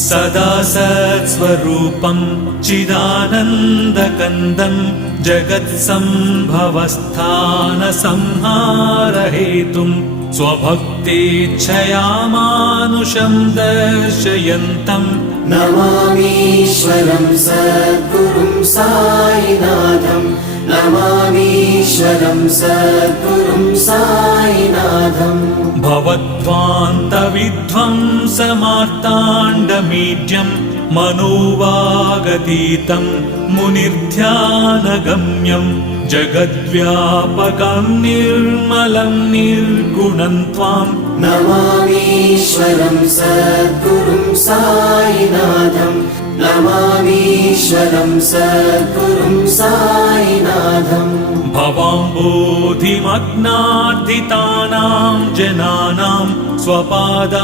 सदा सत्स्वरूपं चिदानन्दकन्दं जगत्सम्भवस्थानसंहारहेतुं स्वभक्तेच्छया मानुषं दर्शयन्तम् नमामीश्वरं सद्गुरुं साईनाथं नमामीश्वरं सद्गुरुं साईनाथम् भवध्वान्तविध्वंसमार्ताण्डमीड्यं मनोवागतीतं मुनिर्ध्यानगम्यं जगद्व्यापकं निर्मलं निर्गुणं त्वां नमामीश्वरं सद्गुरुं साईनाथं नमामीश्वरं सद्गुरुं साईनाथम् भवाम्बोधिमग्नार्दितानां जनानां स्वपादाश्रितानां